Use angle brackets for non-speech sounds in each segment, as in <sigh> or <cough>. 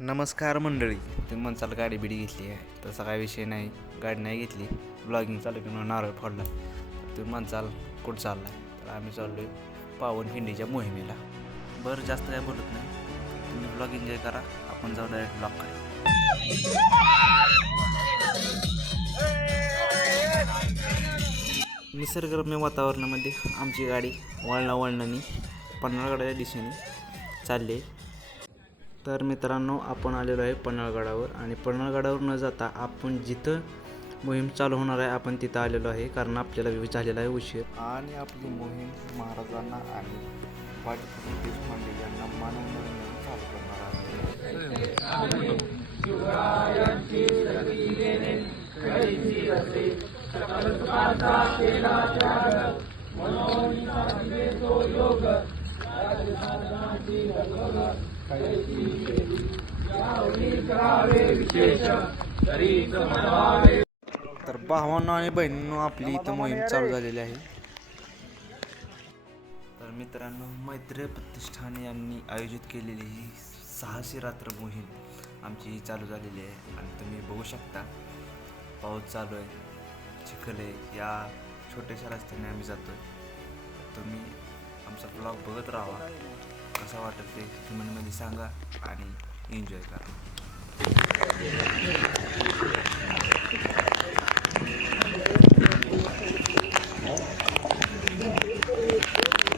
नमस्कार मंडळी. तुम्ही म्हणसाल गाडी बिडी घेतली आहे. तसा काय विषय नाही. गाडी नाही घेतली. ब्लॉगिंग चालू करून नारळ फोडला. तुम्ही म्हणसाल कुठं चालला तर आम्ही चाललो आहे पावनखिंडीच्या मोहिमेला. बरं जास्त काय बोलत नाही. तुम्ही ब्लॉग एन्जॉय करा. आपण जाऊ डायरेक्ट ब्लॉग करा निसर्गरम्य वातावरणामध्ये आमची गाडी वळणा वळणानी पन्हाळगडाच्या दिशेने चालली आहे. तर मित्रांनो आपण आलेलो आहे पन्हाळगडावर आणि पन्हाळगडावर न जाता आपण जिथं मोहीम चालू होणार आहे आपण तिथं आलेलो आहे कारण आपल्याला वेळ झालेला आहे उशीर. आणि आपली मोहीम महाराजांना आणि पाटील देशपांडे यांना मानवून चालू करणार आहे. तर भावांनो आणि बहिणींनो आपली इथं मोहीम चालू झालेली आहे. तर मित्रांनो मैत्री प्रतिष्ठान यांनी आयोजित केलेली ही सहाशे रात्र मोहीम आमची ही चालू झालेली आहे. आणि तुम्ही बघू शकता पाऊस चालू आहे चिखल आहे. या छोट्याशा रस्त्याने आम्ही जातो आहे तुम्ही आमचा ब्लॉग बघत राहा. कसं वाटत ते कमेंटमध्ये सांगा आणि एन्जॉय करा.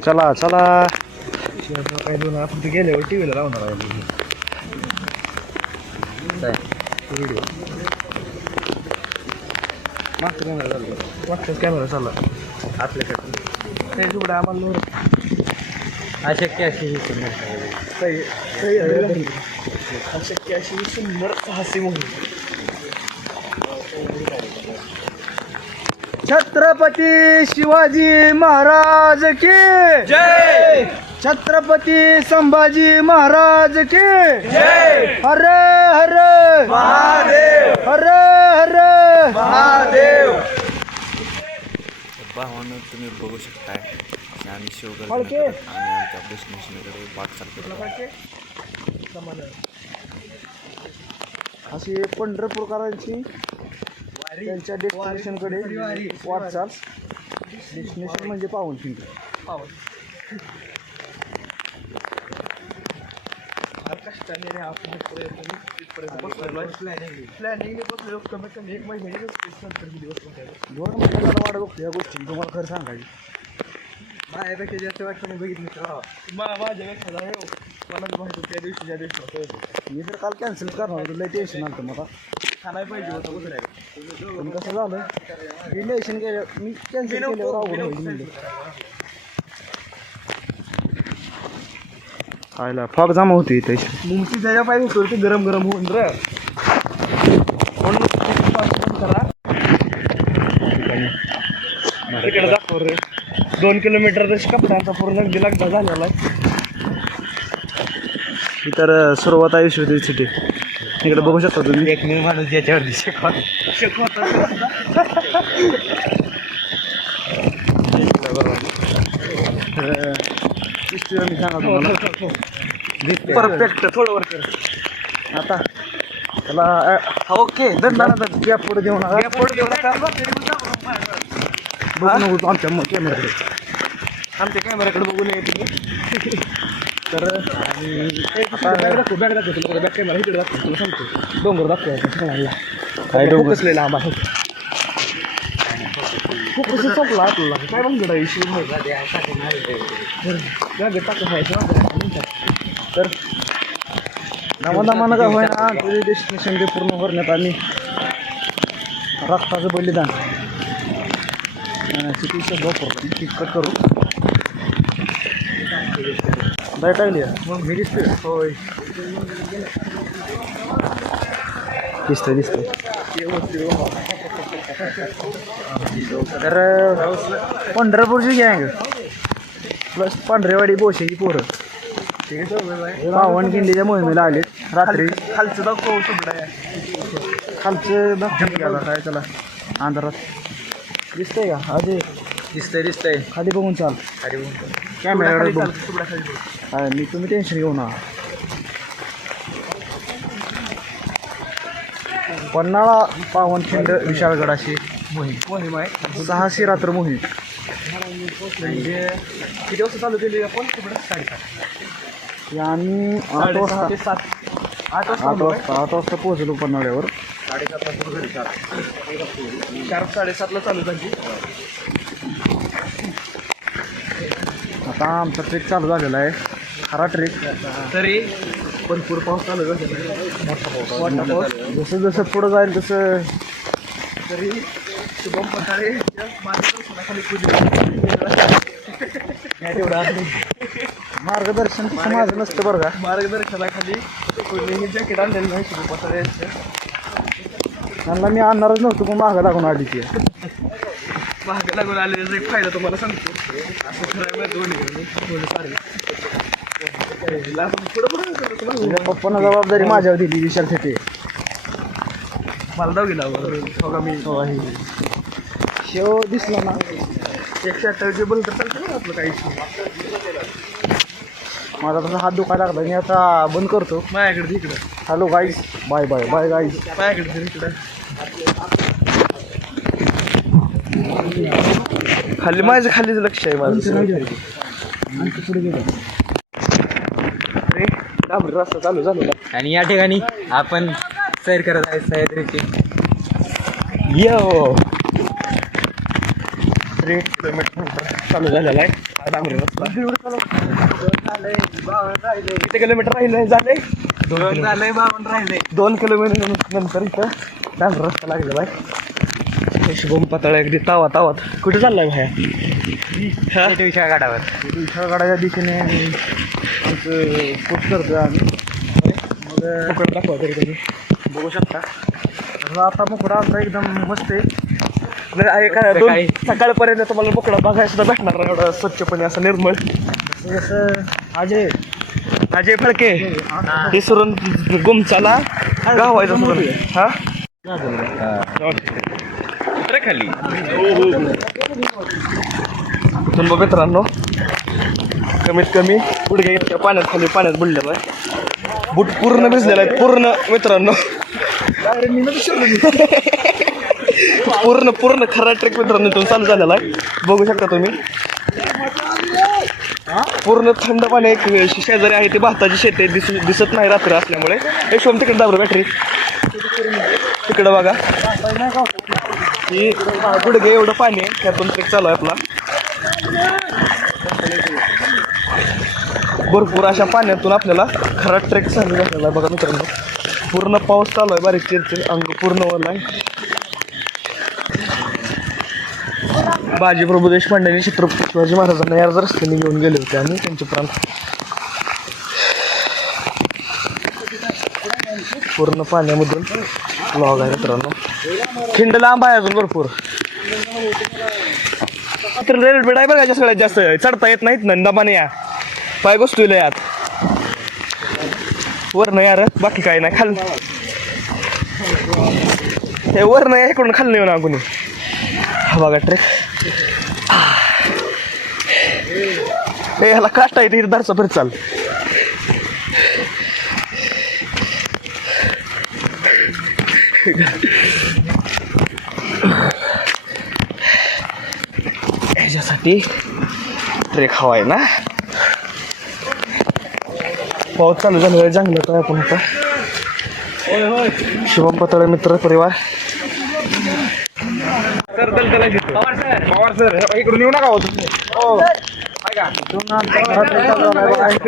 चला चला. काय दोन आपण ते गेल्यावर टी व्हीला लावणार आहे व्हिडिओ मागचा कॅमेरा चालला. मागचाच कॅमेरा चालला आपल्याकडे. ते आम्हाला अशक्य अशी अशक्य अशी सुंदर साहसी मोहीम छत्रपती शिवाजी महाराज की. जय! छत्रपती संभाजी महाराज की. जय! हर हर. महादेव! हर हर. महादेव! तुम्ही बघू शकताय. की आम्ही शिवगड आणि आमच्या डेस्टिनेशनकडे वाटचाल करतो अशी पंढरपूरकरांची त्यांच्या डेस्टिनेशनकडे वाटचाल. डेस्टिनेशन म्हणजे पावनखिंड दोन महिन्याला वाट बघतो या गोष्टी. तुम्हाला खरं सांगायची. माझ्यापेक्षा जास्त वाटतं बघितलं माझ्यापेक्षा मला माहिती त्या दिवशी ज्या दिवशी मी तर काल कॅन्सल करणार होतो लय टेन्शन आलं मला खाणायला पाहिजे होतं दुसऱ्या पण कसं झालं टेन्शन केलं मी कॅन्सल केल्यावर अवघड होईल म्हणलं खायला फॉग जमा होती इथे मुंगती त्याच्या पाहिजे होती ते गरम गरम होऊन र म्हणून करा तिकडे दाखव रे दोन किलोमीटर तर कपड्यांचा पूर्ण अगदी लगदा झालेला आहे. तर सुरुवात आहे विश्व सिटी इकडे बघू शकता तुम्ही. एक मी माणूस याच्यावरती शिकवा परफेक्ट थोडं वर कर. आता त्याला ओके दंडाना गॅप पुढे देऊ नका. पुढे देऊ नका. बघू नको आमच्या कॅमेराकडे आमच्या कॅमेराकडे बघू नये तुम्ही. तर बॅग दाखव तुला बॅक कॅमेरा इकडे दाखव तुला सांगतो. डोंगर दाखव काय डोंगर? कसले लांब आहे? खूप कसं संपला आपल्याला काय मग गडा इश्यू बॅगेत टाकून खायचं तर दमादमानं का होईना. तुझे डेस्टिनेशन ते पूर्ण करण्यात आम्ही रक्ताचं बलिदान. सिटीचं तितकं करू. बाय टाकली मग मी दिसते होय। दिसतंय दिसतंय तर पंढरपूरची गँग. प्लस पांढरेवाडी बोशेची पोरं. पावनखिंडीच्या मोहिमेला आले रात्री. खालचं दाखव खालचं दाखव गेला काय त्याला? अंधारात. दिसतंय का? अजय दिसतंय दिसतंय. खाली बघून चाल. अरे कॅमेराकडे बघ. हा, मी तुम्ही टेन्शन घेऊ ना पन्हाळा पावनखिंड विशाळगड अशी मोहीम. मोहीम आहे. सहाशे रात्र मोहीम. म्हणजे किती वाजता चालू केली आपण? साडेसात. आम्ही आठ वाजता. ते सात. आठ वाजता आठ वाजता आठ वाजता पोहोचलो पन्हाळ्यावर. साडेसात वाजता घरी चार. चार साडेसातला चालू झाली. आता आमचा ट्रेक चालू झालेला आहे. खरा ट्रेक तरी भरपूर पाऊस चालू झालेला आहे. मोठा पाऊस. मोठा पाऊस जसं जसं पुढं जाईल तसं तरी शुभम पठारे मार्गदर्शन माझं नसतं बरं का. मार्गदर्शनाखाली कोणीही जॅकेट आणलेलं नाही शुभम पठारे त्यांना मी आणणारच नव्हतो पण मागं लागून आली ती. मागं लागून आलेला एक फायदा तुम्हाला सांगतो. असं फिरायला दोन्ही. पप्पानं जबाबदारी माझ्यावर दिली विशाल शेटे मला जाऊ गेला. हो का मी शेव दिसला ना. एकशे अठ्ठावीस बंद तर चालतं ना आपलं काही. माझा तसा हात दुखायला लागला. मी आता बंद करतो. माझ्याकडे इकडं hello guys bye bye bye guys माझ्याकडे इकडं खाली माझ्या खालीच लक्ष आहे माझं रस्ता चालू झालेला आणि या ठिकाणी आपण सैर करत आहे सह्याद्रीची यो थ्री किलोमीटर चालू झालेला आहे. डांबरी रस्ता. किती किलोमीटर राहिले झाले दोन झालंय बावन्न राहिले दोन किलोमीटर नंतर इथं डांबरी रस्ता लागलेला आहे. शुभम पातळ अगदी तावा तावात. कुठे चाललाय भाया? विशाळ गाडावर विशाळगडाच्या दिशेने आमचं पोट करतोय आम्ही. मग दाखवा तरी तुम्ही. बघू शकता. तर आता मुकडा आमचा एकदम मस्त आहे. जर आहे का? दोन सकाळी. सकाळपर्यंत तुम्हाला मुकडा बघायला सुद्धा भेटणार नाही एवढा स्वच्छपणे असं निर्मळ. जसं अजय. अजय फडके. हे. गुमचाला गावायचं सोडून हा. खाली तुम्ही मित्रांनो कमीत कमी गुडघ्या इतक्या पाण्यात खाली पाण्यात बुडलेलं आहे बूट पूर्ण भिजलेला आहे पूर्ण मित्रांनो. पूर्ण पूर्ण खरा ट्रेक मित्रांनो इथून चालू झालेला आहे. बघू शकता तुम्ही. पूर्ण थंड पाणी एक शेजारी आहे ते भाताची शेती आहे, दिसू दिसत नाही रात्र असल्यामुळे. एक शोम तिकडे दाबलं बॅटरी तिकडं बघा. ही गुडघे एवढं पाणी आहे. त्यातून ट्रेक चालू आहे आपला. भरपूर अशा पाण्यातून आपल्याला खरा ट्रेक चालू झालेला आहे बघा मित्रांनो. पूर्ण पाऊस चालू आहे बारीक चिरचिर. अंग पूर्ण वरला आहे. बाजी प्रभू देशपांडेंनी छत्रपती शिवाजी महाराजांना या रस्त्याने घेऊन गेले होते आणि त्यांचे प्राण पूर्ण पाण्यामधून ब्लॉग आहे मित्रांनो. खिंड लांब आहे अजून भरपूर. तर रेल्वे बेड आहे बघा सगळ्यात जास्त चढता येत नाहीत ना या. पाय गोष्टीला यात वर नाही यार बाकी काय नाही खाल. हे वर नाही इकडून खाल नाही ना कोणी हा बघा ट्रेक. ए ह्याला काष्टा येते इथे दरचा फिर चाल. <laughs> ह्याच्यासाठी ट्रेक हवा आहे ना. पाऊस चालू आहे जंगलात आहे आपण आता. शुभम पतळे मित्र परिवार. सर पवार सर इकडून येऊ नका हो तुम्ही. हो.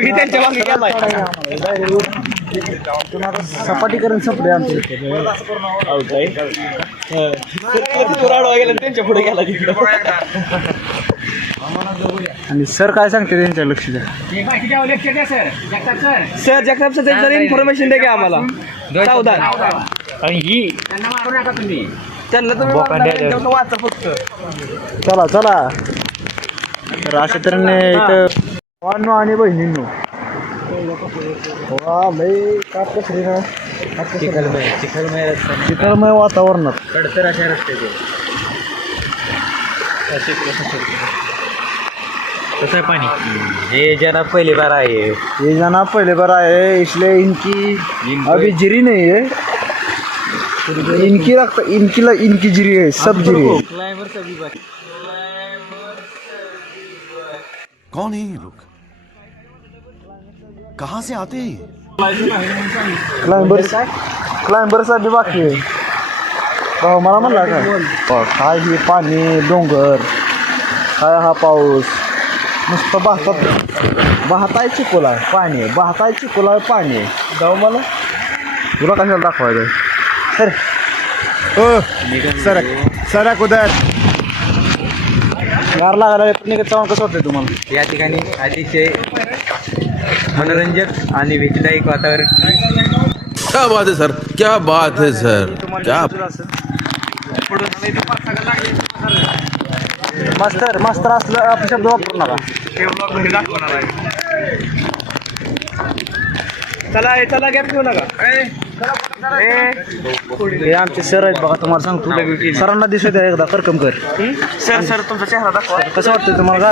मागे गेलाय. सपाटीकरण संपले आमच्या गेला त्यांच्या पुढे गेला आणि सर काय सांगते त्यांच्या लक्ष द्या. सर जगताप सर जरा इन्फॉर्मेशन द्या की आम्हाला. सावधान. आणि ही त्यांना तुम्ही त्यांच्यावर वाचा फक्त. चला चला. तर अशा तऱ्हेने इथं आणि बहिणींनो वा लय काटकसरी ना. चिखलमय वातावरणात. कडतर अशा रस्त्याचे कसं आहे पाणी? हे जरा पहिली बार आहे. ये जाना पहले बार आए इसलिए इनकी अभी जिरी नहीं है इनकी लागतं इनकीला इनकी जिरी आहे सब जिरी आहे. क्लाइंबर सभी बात कौन है ये लोग? कहां से आते हैं? क्लाइंबर क्लाइंबरसाठी बाकी आहे. भाऊ मला म्हणला काय? अहो, काय हे पाणी डोंगर. काय हा पाऊस. नुसतं वाहतात वाहताय चिकोला आहे पाणी आहे. वाहताय चिकोला आहे पाणी आहे. जाऊ मला. तुला कशाला दाखवायचं सर. ओ सरक सरक उधर गार लागायला निघत चावून कसं वाटतंय तुम्हाला. या ठिकाणी अतिशय मनोरंजक आणि भीतीदायक वातावरण. क्या बात है सर. क्या बात है सर. क्या मास्तर मास्तर असलं अपशब्द वापरू नका. चला चला गॅप घेऊ नका. हे आमचे सर आहेत बघा तुम्हाला सांगतो. सरांना दिसत आहे एकदा करकम कर. सर सर तुमचा चेहरा दाखवा. कसं वाटतंय तुम्हाला?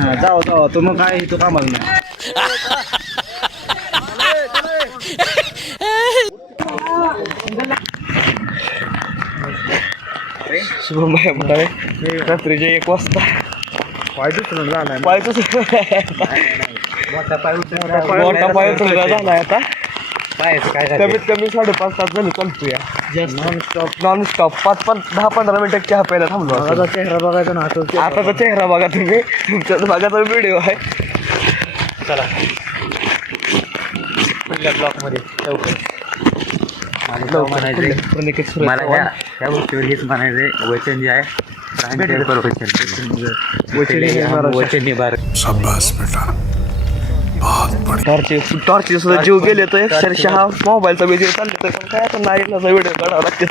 हा जावा जावा तुम्ही काय इथं कामाला नाही. शुभम भाई म्हणाले रात्रीच्या एक वाजता. पाय दुसरं झालाय. पाय मोठा पाय उचलला झालाय आता पायाचं काय झालं? कमीत कमी साडेपाच तास झाले चालतो या नॉन स्टॉप नॉन स्टॉप पाच पाच दहा पंधरा मिनिटं चहा प्यायला थांबलो. माझा चेहरा बघायचा ना आता आताचा चेहरा बघा तुम्ही. तुमच्या भागाचा व्हिडिओ आहे. पहिल्या ब्लॉकमध्ये लवकर. मला म्हणायचंय मला ह्या ह्या गोष्टीवर हेच म्हणायचंय वचन जे आहे वचन वचन वचन निभार शाबाश बेटा. टॉर्ची टॉर्ची सुद्धा जीव गेले तर अक्षरशः मोबाईलचा व्हिडिओ चालले तर पण काय आता नाही व्हिडिओ काढावा लागते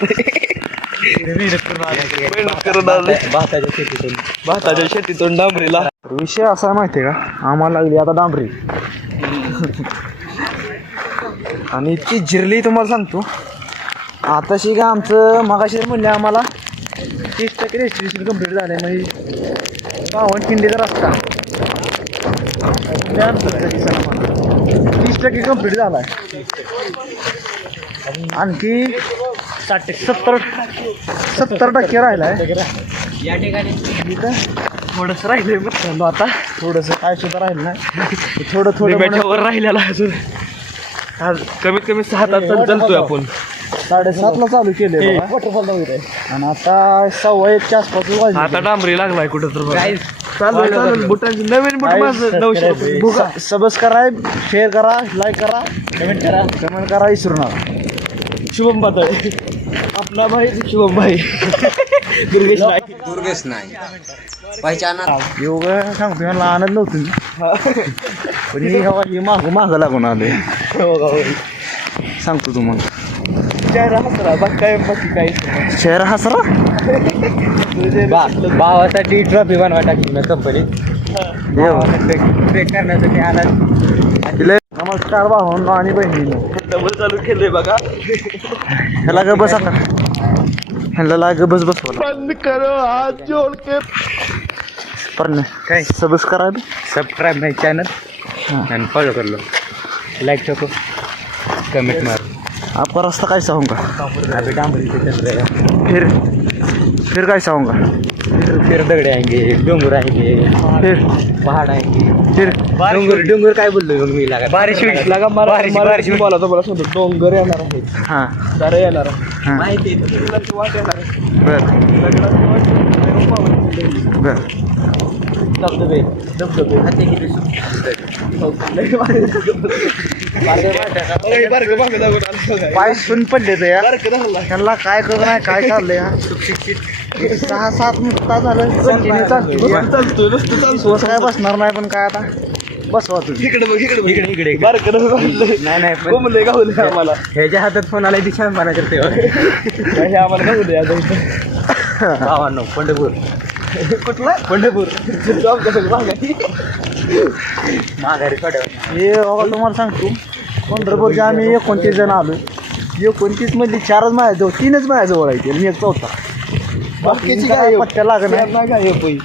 भाताच्या शेतीतून भाताच्या शेतीतून डांबरीला. विषय असा आहे माहिती आहे का? आम्हाला लागली आता डांबरी. आणि इतकी जिरली तुम्हाला सांगतो. आताशी का आमचं मगाशी म्हणले आम्हाला तीस टक्के रेजिस्ट्रेशन कंप्लीट झालं म्हणजे बावन्न खिंडीचा रस्ता लय अंतर आहे दिसायला मला. तीस टक्के कंप्लीट झाला आहे आणखी साठ सत्तर सत्तर टक्के राहिला आहे या ठिकाणी इथं थोडंसं राहिलंय बघ. आता थोडंसं काय सुद्धा राहिलं नाही. थोडं थोडं म्हणून वर राहिलेला आहे अजून. आज कमीत कमी सहा तास चालतोय आपण. साडेसातला चालू केले वॉटरफॉल आणि आता सव्वा एकच्या आसपास वाजले. आता डांबरी लागलाय कुठं तर बघा. Guys, चालू आहे, चालू आहे. बुटांची नवीन बुट माझं नऊशे रुपये. भुगा सबस्क्राईब शेअर करा लाईक करा कमेंट करा कमेंट करा विसरू नका शुभम पातळे. आपला भाई शुभम भाई. दुर्गेश नाईक. दुर्गेश नाही एवढं सांगतो मला आनंद नव्हतं मी. पण हे हवा हे मागं मागं लागून आले सांगतो तुम्हाला. चेहरा हसरा बाकी काय बाकी काय शहर हसरा? बा- भावासाठी ट्रॉफी बनवा टाकली ना ट्रेक करण्यासाठी आला नमस्कार भावांनो आणि बहिणींनो डबल चालू केलंय बघा. ह्याला ग बस आता. ह्याला लाग बस बसवला बंद करो हात जोड के पण काय? सबस्क्राईब. सबस्क्राईब माय चॅनल आणि फॉलो कर लो लाईक ठोको कमेंट मार. आपका रास्ता कैसा होगा अभी डांबरी से चल रहे हैं फिर. फिर कैसा होगा फिर दगड़े आएंगे डोंगर आएंगे फिर? पहाड़ आएंगे. फिर? डोंगर डोंगर काय बोललो मग मी लागा बारिश होईल. लागा मारा बारिश बारिश बोला तुम्हाला सांगतो डोंगर येणार आहे हां. दारे येणार आहे हां. माहिती आहे तुला. वाट येणार आहे. बर. बर. धबधबे धबधबे. हाते किती. पाय सुन पडले धरलं. त्यांना काय कर नाही काय चाललंय हा सहा सात तास झालं चालतो काय बसणार नाही पण काय आता बसवा तुम्ही इकडे बघ इकडे बघ इकडे इकडे. नाही नाही पण कोंबलंय गावलंय आम्हाला ह्याच्या हातात फोन आला दिशा म्हणा करते आम्हाला गावलंय आता इथं. भावांनो पंढरपूर कुठला? पंढरपूर. माघारी. थोड्या हे बघा तुम्हाला सांगतो. पंढरपूरचे आम्ही एकोणतीस जण आलो. एकोणतीस मधली चारच माझ्या जवळ तीनच माझ्या जवळ आहे मी एक चौथा. बाकीची काय पट्ट्या लागणार नाही. काय हे पै.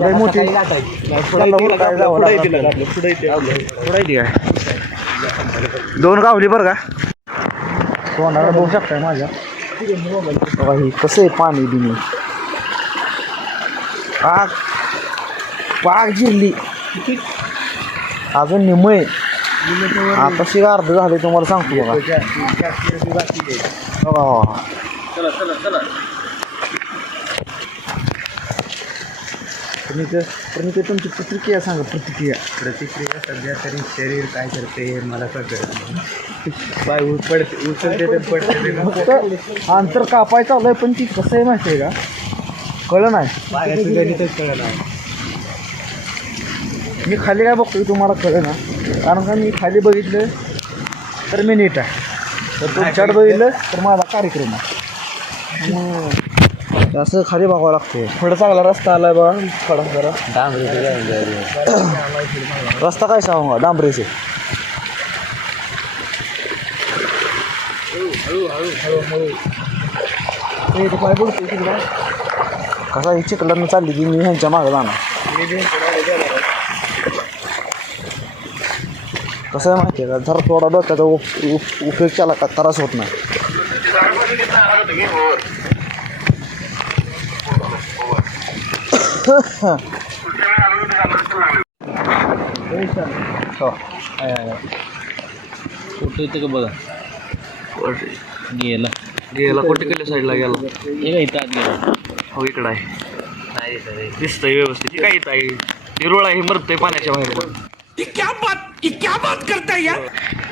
लय मोठी. दोन गावली बरं का? तोंडाला बघू शकताय माझ्या? कसं आहे पाणी बिनी पाक पाक जिरली. अजून निमय आता शिगा अर्ध झाले तुम्हाला सांगतो बघा. प्रणित प्रणित तुमची प्रतिक्रिया सांगा प्रतिक्रिया. प्रतिक्रिया सध्या तरी शरीर काय करते हे मला पाय पडते उचलते तर पडते. अंतर कापाय चालू पण ती कसं आहे माहिती आहे का? कळलं नाही. पायाचं गणितच कळलं नाही. मी खाली काय बघतोय तुम्हाला कळलं ना? कारण का मी खाली बघितलं तर मी नीट आहे. तर तुमच्याकडे बघितलं तर माझा कार्यक्रम आहे. असं खाली बघावं लागते. थोडा चांगला रस्ता आलाय बघा. थोडा जरा. रस्ता काय सांगा डांबरेचे. ए, इथं पाय पडतोय तिकडं. कसा ही चिखलानं चालली की मी ह्यांच्या मागं जाणार. कसं आहे माहिती आहे का? जरा थोडा डोक्याचा उप- उप- उपयोग केला का त्रास होत नाही. हो. फोटो इथं का बघा? गेला. गेला. कुठे केल्या साईडला गेला. हे का इथं आत गेला? हो इकडं आहे. दिसतंय व्यवस्थित. काय येत आहे? हिरोळा हे मरतंय पाण्याच्या बाहेर. पण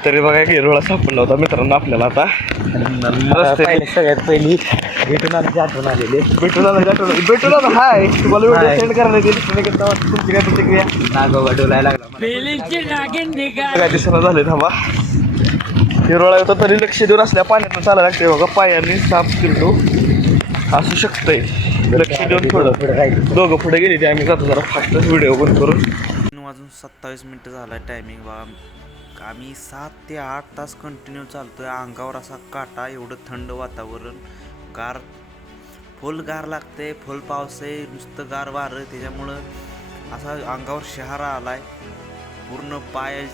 तरी बघा की हिरोळा सापडला होता मित्रांनो आपल्याला आता. रस्त्याने सगळ्यात पहिली. भेटून आमची आठवण आलेली. भेटून आला भेटून भेटून आला. हाय तुम्हाला व्हिडिओ सेंड करायला दिली तुम्ही? तुमची काय प्रतिक्रिया? नागोबा डोलायला लागला काय दिसणं झाले थांबा. हिरोळा होता तरी लक्ष देऊन असल्या पाण्यातून चालायला लागते बघा. पायाने साफ फिरतो. असू शकतंय. लक्ष देऊन थोडं दोघं पुढे गेली ते आम्ही जातो जरा फास्ट व्हिडिओ पण करून. तीन वाजून सत्तावीस मिनटं झाला आहे टायमिंग बघा. आम्ही सात ते आठ तास कंटिन्यू चालतोय. अंगावर असा काटा एवढं थंड वातावरण. गार फुल गार लागते फुल पाऊस आहे नुसतं गार वारं. त्याच्यामुळं असा अंगावर शहारा आलाय. पूर्ण पाय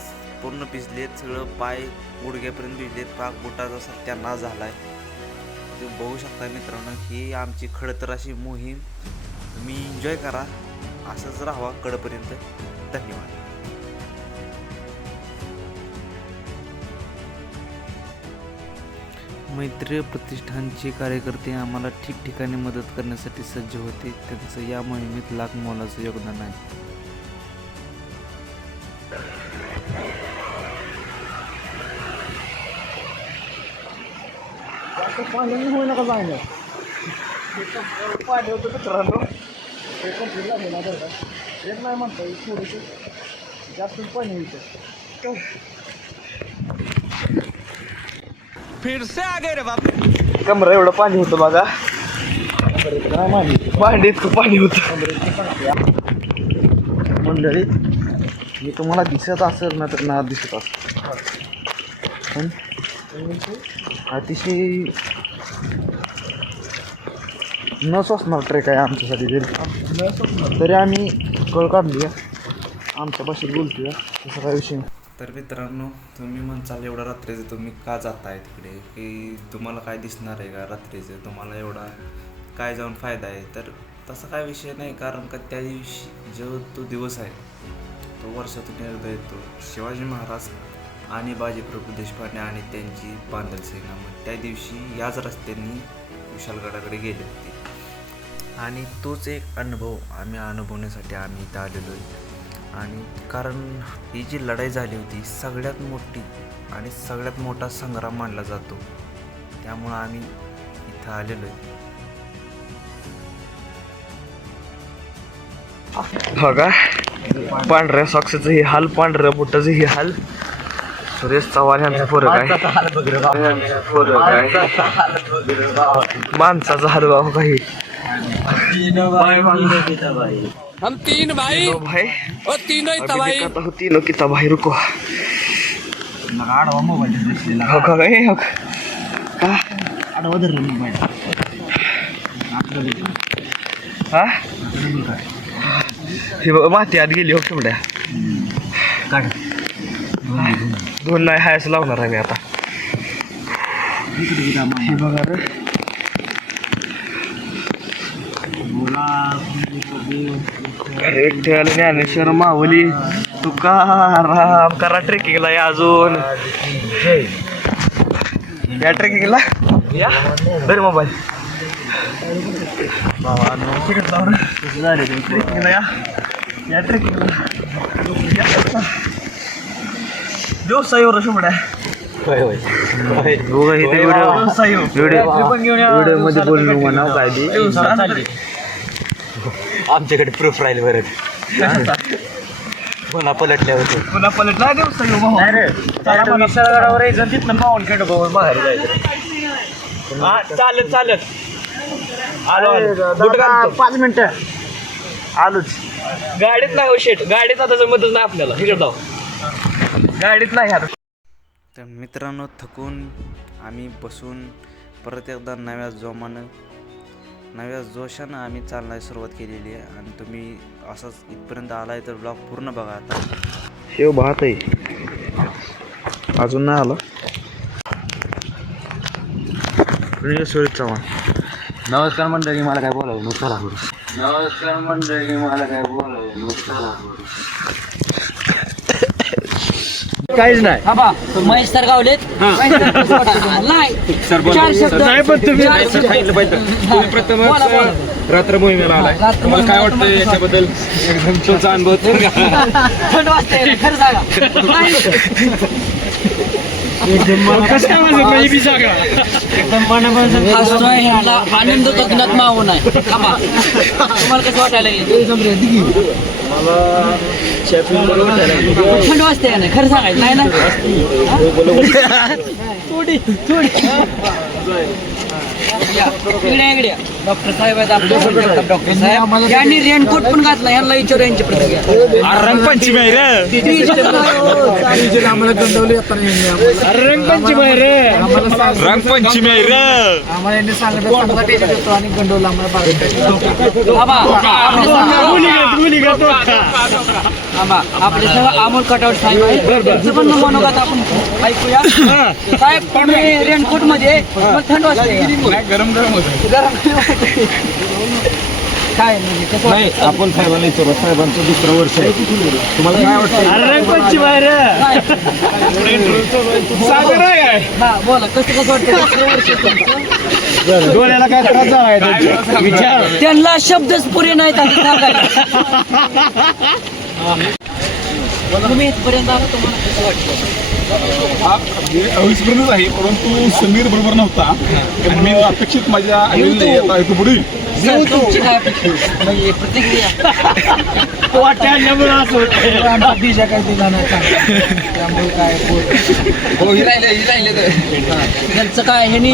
पूर्ण भिजलेत सगळं. पाय गुडघ्यापर्यंत भिजलेत. पाक बुटाचा सत्यानाश झालाय. तुम्ही बघू शकता मित्रांनो ही आमची खडतर अशी मोहीम तुम्ही एन्जॉय करा. असंच राहावा कडपर्यंत धन्यवाद. मैत्री प्रतिष्ठानचे कार्यकर्ते आम्हाला ठिकठिकाणी मदत करण्यासाठी सज्ज होते. त्यांचं या मोहिमेत लाख मोलाचं योगदान आहे. तर पाण्याने होईना का जायला पाणी होतं मित्रांनो ते कंप्लीट लागेल ना बरं का एक नाही म्हणता येईल थोडीशी जास्त पाणी होतं कमरा एवढं पाणी होतं बघा. पाणी इतकं पाणी होतं. मंडळी मी तुम्हाला दिसत असेल ना तर ना दिसत असेल. पण अतिशय न सोसणार ट्रेक आहे आमच्यासाठी तरी. तरी आम्ही कळ काढली आमच्या भाषेत बोलतोय. तसा काय विषय तर मित्रांनो तुम्ही म्हणचाल एवढा रात्रीचं तुम्ही का जाताय तिकडे? की तुम्हाला काय दिसणार आहे का रात्रीचं? तुम्हाला एवढा काय जाऊन फायदा आहे? तर तसा काय विषय नाही कारण का त्या दिवशी जो तो दिवस आहे तो वर्षातून एकदा येतो. शिवाजी महाराज आणि बाजीप्रभू देशपांडे आणि त्यांची बांधल सेना. मग त्या दिवशी याच रस्त्यांनी विशालगडाकडे गेले होते. आणि तोच एक अनुभव आम्ही अनुभवण्यासाठी आम्ही इथं आलेलो आहे. आणि कारण ही जी लढाई झाली होती सगळ्यात मोठी आणि सगळ्यात मोठा संग्राम मानला जातो. त्यामुळं आम्ही इथं आलेलो आहे. हो का पांढऱ्या सॉक्सचं हे हाल पांढऱ्या बुटाचं हे हाल. सुरेश चव्हाण यांचा फरक आहे फरक आहे माणसाचा हाल बाबा. काही हम तीन भाई। भाई. और तीनों ही अभी तबाही हूँ तीनों की तबाही रुको। हो हो हा? ही बघ माती आत गेली हो केवढ्या दोन नाही हायच लावणार आहे मी आता. हे बघा रे. विठ्ठल ज्ञानेश्वर माऊली तुकाराम करा ट्रेकिंगला या अजून. या ट्रेकिंगला या. बरं मोबाईल ट्रेकिंगला या. या ट्रेकिंगला व्हिडिओमध्ये काय बी. आमच्याकडे प्रूफ राहील बरं पुन्हा पलटल्या होते पुन्हा पलटला येऊ भाऊ विशाळगडावर यायचं तिथनं बाहेर जायचं. हा चालत चालत. आलो. पाच मिनिटं. आलोच. गाडीत नाही हो शेट गाडीत आता जमतच नाही आपल्याला. इकडे जाऊ. गाडीत नाही आता. तर मित्रांनो थकून आम्ही बसून परत एकदा नव्या जोमानं नव्या जोशानं आम्ही चालण्यास सुरुवात केलेली आहे. आणि तुम्ही असंच इथपर्यंत आलाय तर ब्लॉग पूर्ण बघा आता. शेव भात आहे. अजून नाही आला. सुरेश चव्हाण. नमस्कार मंडळी मला काय बोलावं? नुसतं लागू नमस्कार मंडळी मला काय बोलावं? नुसतं लागू काहीच नाही. महेश सर गावलेत. नाही चार शब्द. नाही पण तुम्ही चार शब्द. सांगितलं पाहिजे. तुम्ही प्रथमच बोला, बोला. रात्र मोहिमेला आलाय. रात्र तुम्हाला काय मोहिमेला वाटतं याच्याबद्दल? एकदम तुमचा अनुभव. सांगा. <laughs> थंड वाजते ना, खरं सांगा. <laughs> नाही. कसं काय हसतोय ह्याला आनंद गगनात मावून आहे थांबा. तुम्हाला कसं वाटायला लागेल? थंड वाजते का नाही खरं सांगायचं नाही ना थोडी डॉक्टर साहेब आहेत आपले. डॉक्टर साहेब. यांनी रेनकोट पण घातला यांना विचारू यांची प्रतिक्रिया. रंगपंचमी आहे रे. रंगपंचमी आहे रे. रंगपंचमी आहे रे. बाबा, आपले अमोल कटआउट साहेब आहेत. त्यांचं पण मनोगत आपण ऐकूया. साहेब रेनकोटमध्ये थंड वाजते गरम गरम होतं गरम काय म्हणजे कसं? आपण साहेबांना विचारू. साहेबांचं दुसरं वर्ष आहे. तुम्हाला काय वाटतं हा, बोला कसं कसं वाटतं? डोळ्याला काय त्रास झाला त्यांच्या? विचार. त्यांना शब्दच पुरे नाहीत आता सांगायला <laughs> तुम्ही इथपर्यंत आला तुम्हाला कसं वाटतं अविस्मरणीय आहे परंतु समीर बरोबर नव्हता. आणि मी अपेक्षित माझ्या आईने आता इथं पुढे. सर, तुमची काय अपेक्षा आहे? म्हणजे प्रतिक्रिया. <laughs> त्यांचं काय ह्यांनी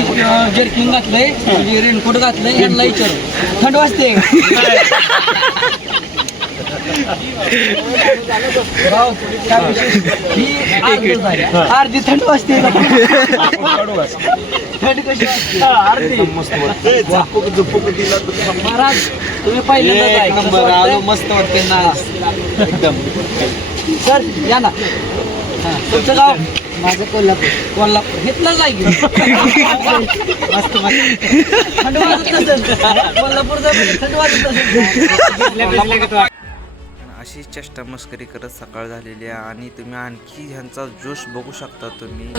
जर्किंग घातलंय म्हणजे रेनकोट घातलंय यांना विचारू. थंड वाजते? ही <laughs> अर्धी झाली. थंड वाजते थंड कशी वाजते महाराज तुम्ही पहिल्यांदा मस्त वाटते ना एकदम सर या ना हा, तुमचं गाव माझं कोल्हापूर कोल्हापूर घेतलं नाही मस्त मस्त थंड वाजत नसेल कोल्हापूरचं थंड वाजत नसेल अशी चेष्टा मस्करी करत सकाळ झालेली आहे आणि तुम्ही आणखी ह्यांचा जोश बघू शकता तुम्ही.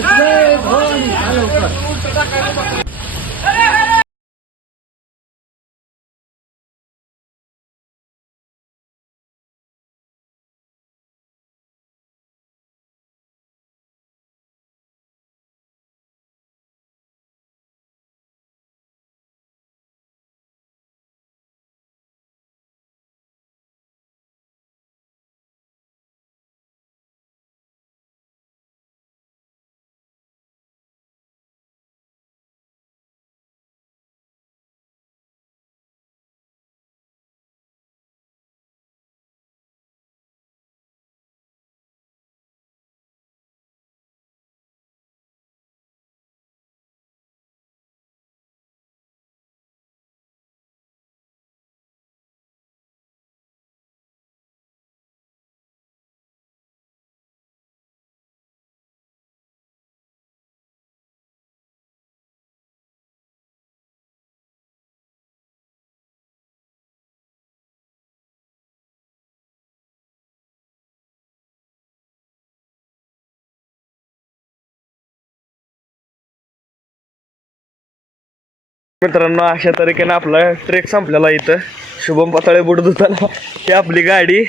मित्रांनो अशा तरीकेनं आपला ट्रेक संपलेला इथं. शुभम पाताळे बुडत होताना. ही आपली गाडी.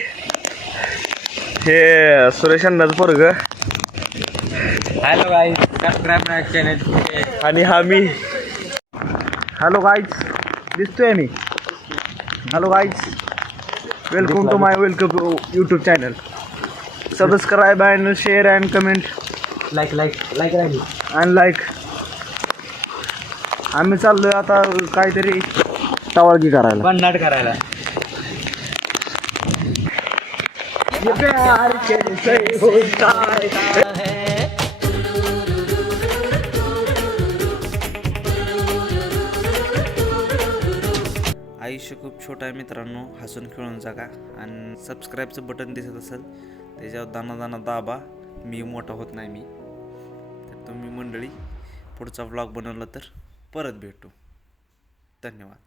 हे सुरेश अण्णाचं पोरग. Hello guys subscribe my channel आणि हा मी. हॅलो गाईज दिसतोय मी. Hello guys welcome to my welcome YouTube channel subscribe and share and comment like like like and like आम्ही चाललोय आता काहीतरी टवाळगी करायला. भन्नाट करायला. आयुष्य खूप छोटं आहे मित्रांनो हसून खेळून जागा. आणि सबस्क्राईबचं बटन दिसत असेल त्याच्यावर दाना दाना दाबा. मी मोठा होत नाही मी. तर तुम्ही मंडळी पुढचा व्लॉग बनवला तर. परत भेटू. धन्यवाद.